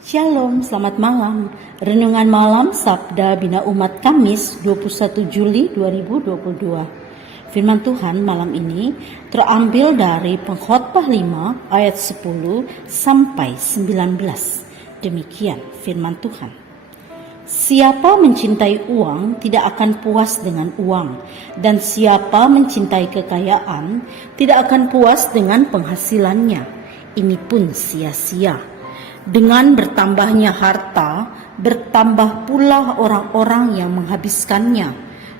Shalom, selamat malam. Renungan malam Sabda Bina Umat Kamis 21 Juli 2022. Firman Tuhan malam ini terambil dari Pengkhotbah 5 ayat 10 sampai 19. Demikian firman Tuhan. Siapa mencintai uang tidak akan puas dengan uang, dan siapa mencintai kekayaan tidak akan puas dengan penghasilannya. Ini pun sia-sia. Dengan bertambahnya harta, bertambah pula orang-orang yang menghabiskannya.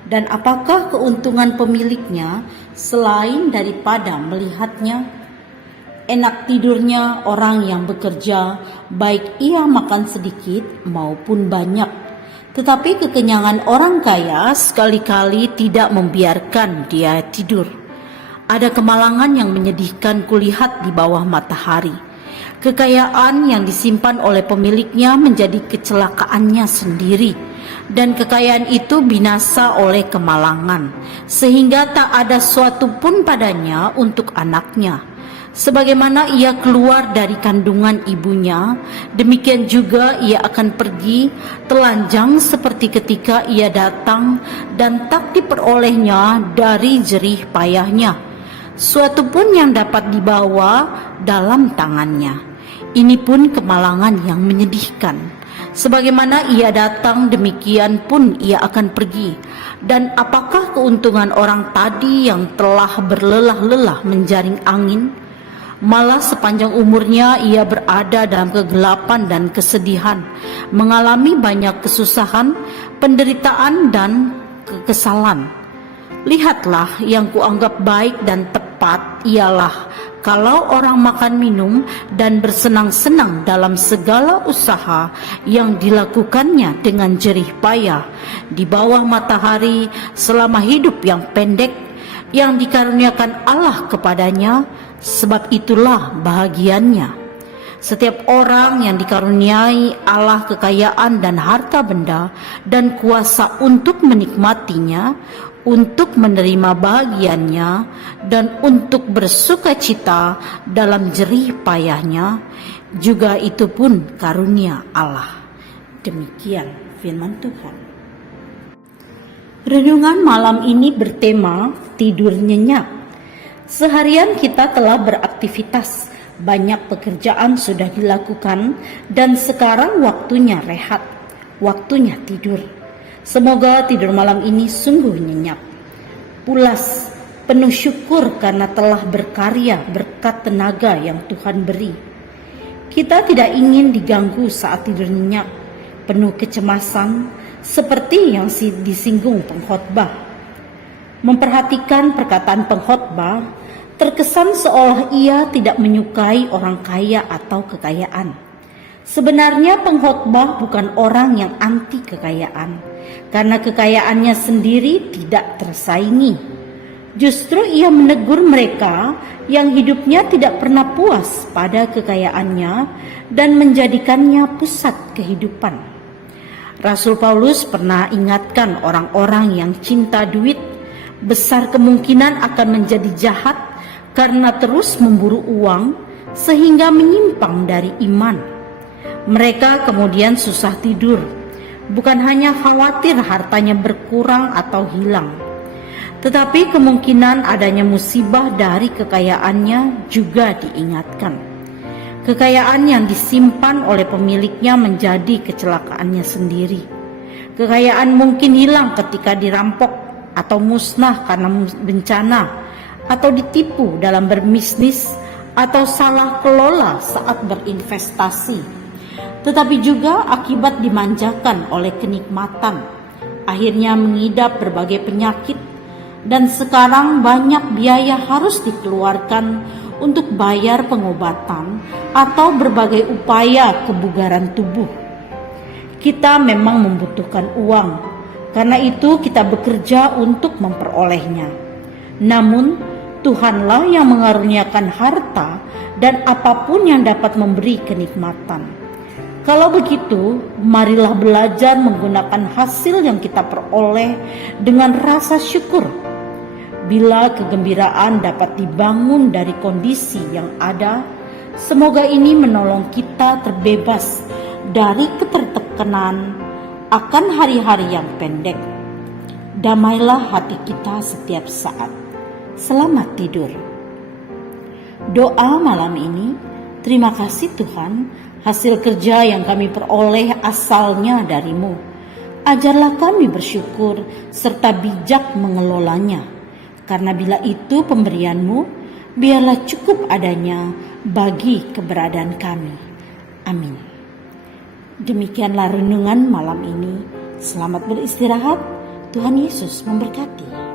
Dan apakah keuntungan pemiliknya selain daripada melihatnya? Enak tidurnya orang yang bekerja, baik ia makan sedikit maupun banyak. Tetapi kekenyangan orang kaya sekali-kali tidak membiarkan dia tidur. Ada kemalangan yang menyedihkan kulihat di bawah matahari. Kekayaan yang disimpan oleh pemiliknya menjadi kecelakaannya sendiri, dan kekayaan itu binasa oleh kemalangan, sehingga tak ada suatu pun padanya untuk anaknya. Sebagaimana ia keluar dari kandungan ibunya, demikian juga ia akan pergi telanjang seperti ketika ia datang, dan tak diperolehnya dari jerih payahnya suatu pun yang dapat dibawa dalam tangannya. Ini pun kemalangan yang menyedihkan. Sebagaimana ia datang, demikian pun ia akan pergi. Dan apakah keuntungan orang tadi yang telah berlelah-lelah menjaring angin? Malah sepanjang umurnya ia berada dalam kegelapan dan kesedihan, mengalami banyak kesusahan, penderitaan dan kekesalan. Lihatlah, yang kuanggap baik dan tepat ialah kalau orang makan minum dan bersenang-senang dalam segala usaha yang dilakukannya dengan jerih payah di bawah matahari selama hidup yang pendek yang dikaruniakan Allah kepadanya, sebab itulah bahagiannya. Setiap orang yang dikaruniai Allah kekayaan dan harta benda dan kuasa untuk menikmatinya, untuk menerima bahagiannya, dan untuk bersuka cita dalam jerih payahnya, juga itu pun karunia Allah. Demikian firman Tuhan. Renungan malam ini bertema tidur nyenyak. Seharian kita telah beraktivitas, banyak pekerjaan sudah dilakukan, dan sekarang waktunya rehat, waktunya tidur. Semoga tidur malam ini sungguh nyenyak, pulas, penuh syukur karena telah berkarya berkat tenaga yang Tuhan beri. Kita tidak ingin diganggu saat tidur nyenyak, penuh kecemasan, seperti yang disinggung pengkhotbah. Memperhatikan perkataan pengkhotbah, terkesan seolah ia tidak menyukai orang kaya atau kekayaan. Sebenarnya pengkhotbah bukan orang yang anti kekayaan, karena kekayaannya sendiri tidak tersaingi. Justru ia menegur mereka yang hidupnya tidak pernah puas pada kekayaannya dan menjadikannya pusat kehidupan. Rasul Paulus pernah ingatkan orang-orang yang cinta duit besar kemungkinan akan menjadi jahat karena terus memburu uang sehingga menyimpang dari iman. Mereka kemudian susah tidur, bukan hanya khawatir hartanya berkurang atau hilang, tetapi kemungkinan adanya musibah dari kekayaannya juga diingatkan. Kekayaan yang disimpan oleh pemiliknya menjadi kecelakaannya sendiri. Kekayaan mungkin hilang ketika dirampok atau musnah karena bencana, atau ditipu dalam berbisnis, atau salah kelola saat berinvestasi. Tetapi juga akibat dimanjakan oleh kenikmatan, akhirnya mengidap berbagai penyakit, dan sekarang banyak biaya harus dikeluarkan untuk bayar pengobatan atau berbagai upaya kebugaran tubuh. Kita memang membutuhkan uang, karena itu kita bekerja untuk memperolehnya. Namun Tuhanlah yang mengaruniakan harta dan apapun yang dapat memberi kenikmatan. Kalau begitu, marilah belajar menggunakan hasil yang kita peroleh dengan rasa syukur. Bila kegembiraan dapat dibangun dari kondisi yang ada, semoga ini menolong kita terbebas dari ketertekanan akan hari-hari yang pendek. Damailah hati kita setiap saat. Selamat tidur. Doa malam ini, terima kasih Tuhan, hasil kerja yang kami peroleh asalnya dari-Mu. Ajarlah kami bersyukur serta bijak mengelolanya. Karena bila itu pemberian-Mu, biarlah cukup adanya bagi keberadaan kami. Amin. Demikianlah renungan malam ini. Selamat beristirahat. Tuhan Yesus memberkati.